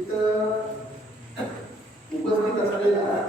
kita ubah kita sendiri lah.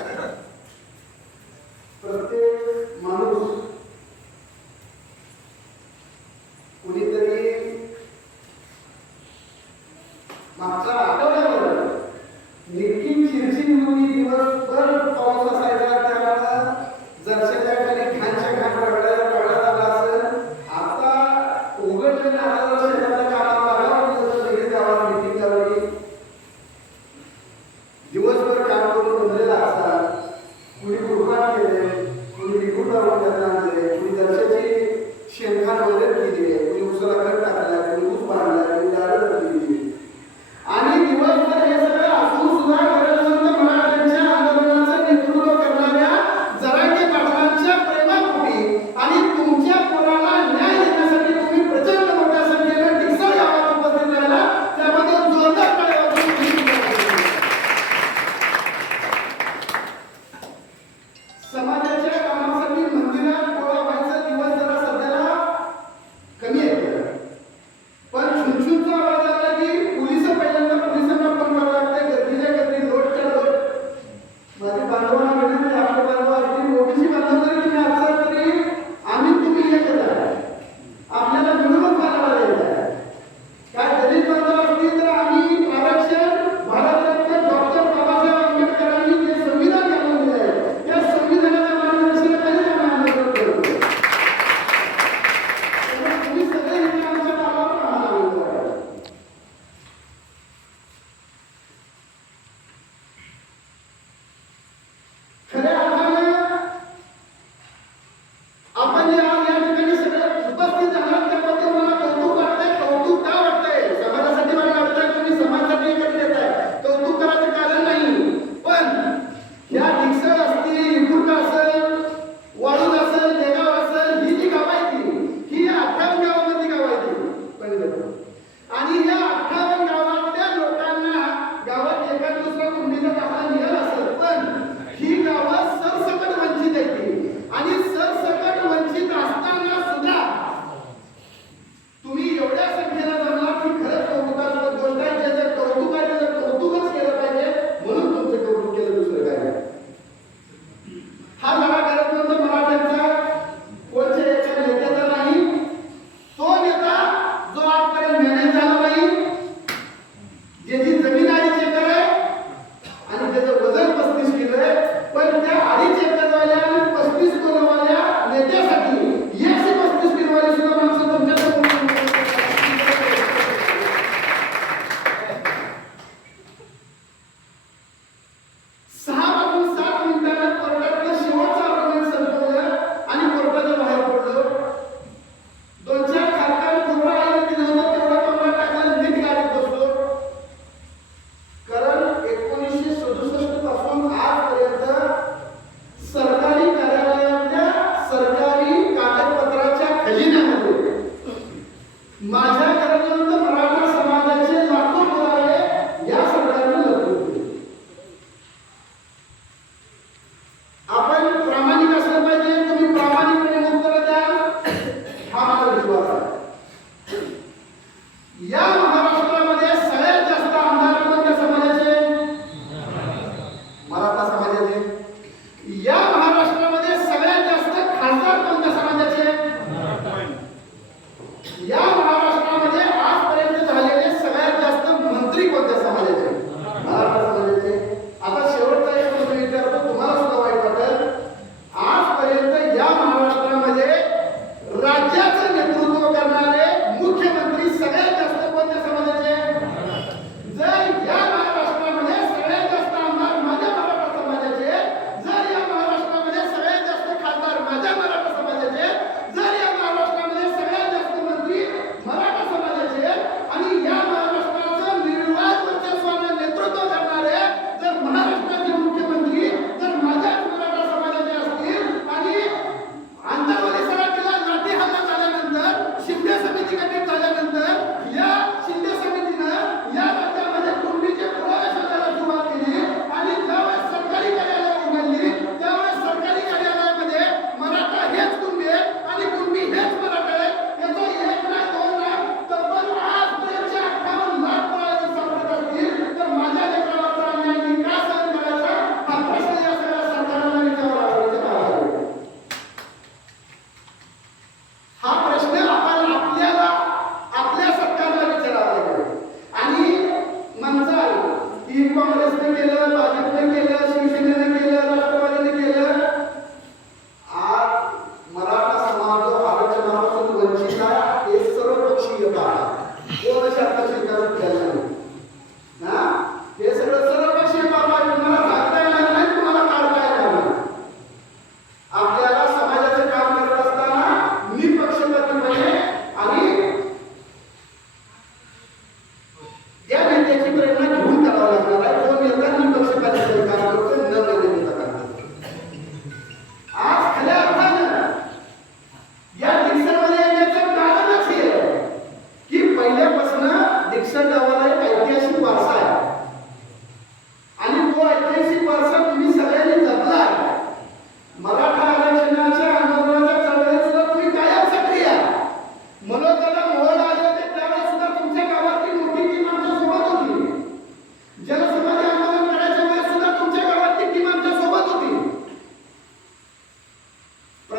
Yeah.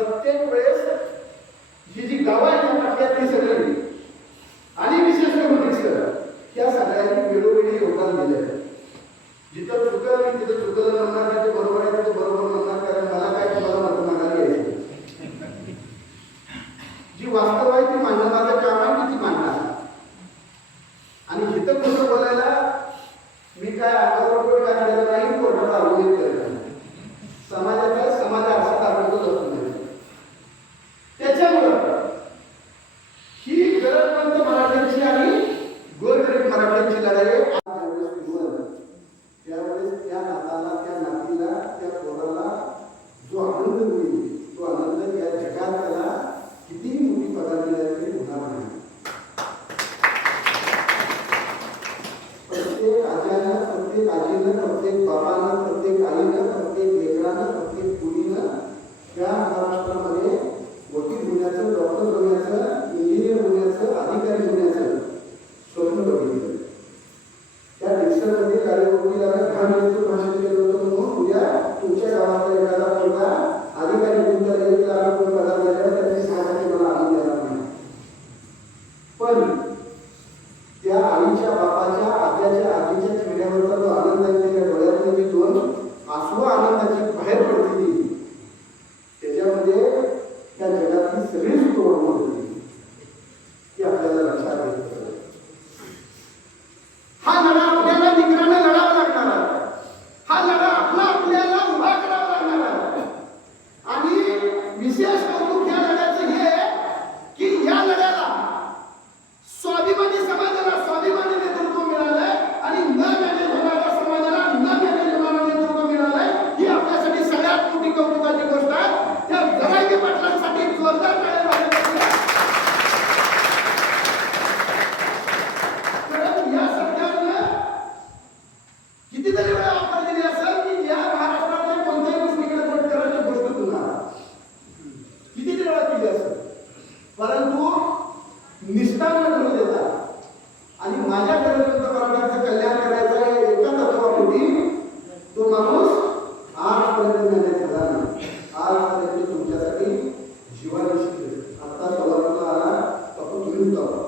प्रत्येक वेळेस ही जी गावं आहेत ती सगळी viene también pagana Hallelujah.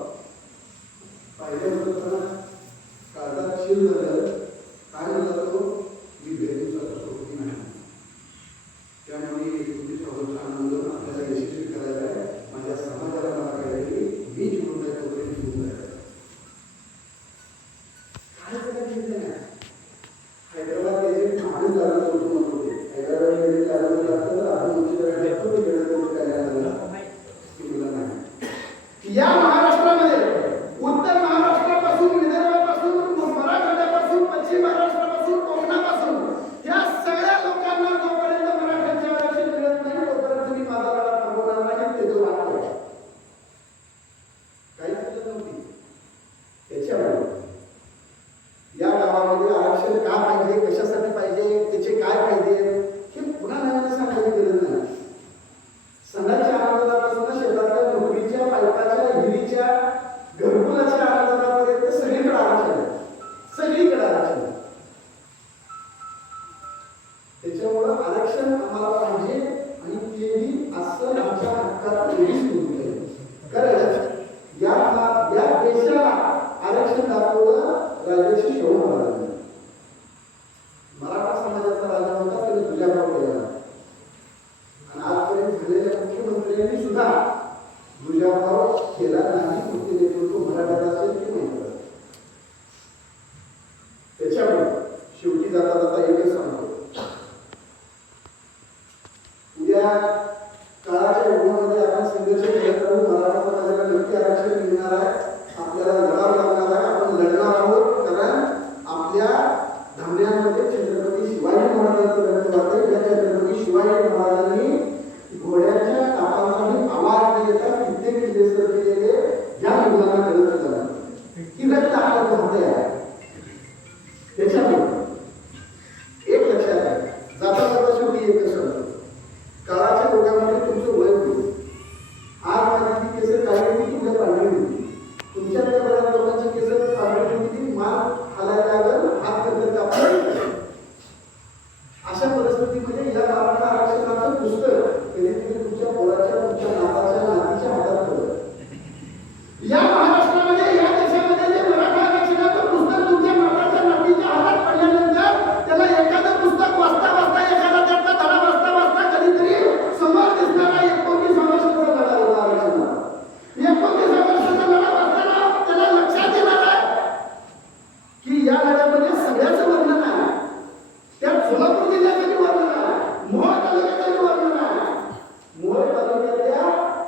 అధ్యక్ష అధ్యక్ష తక్కువ దయచేసి చూడాలి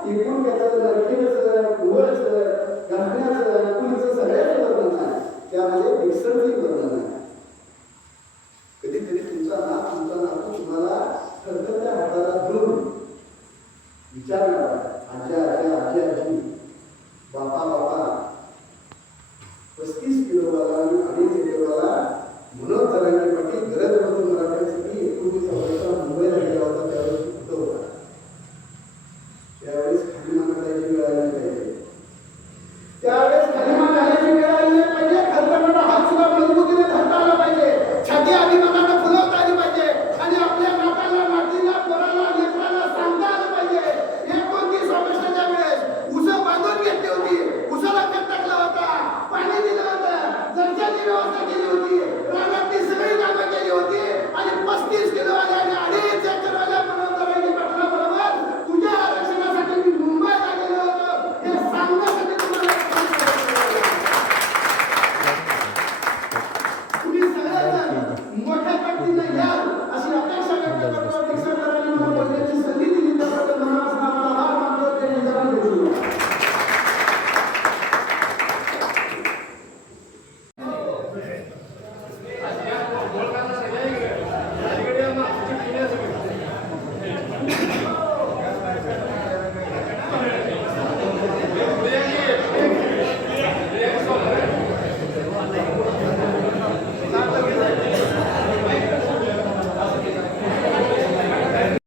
एकूण त्याचं नरकेचं घुवळचं घालण्याचं कुणीचं सगळ्याच वर्णन आहे त्यामध्ये मिक्सरची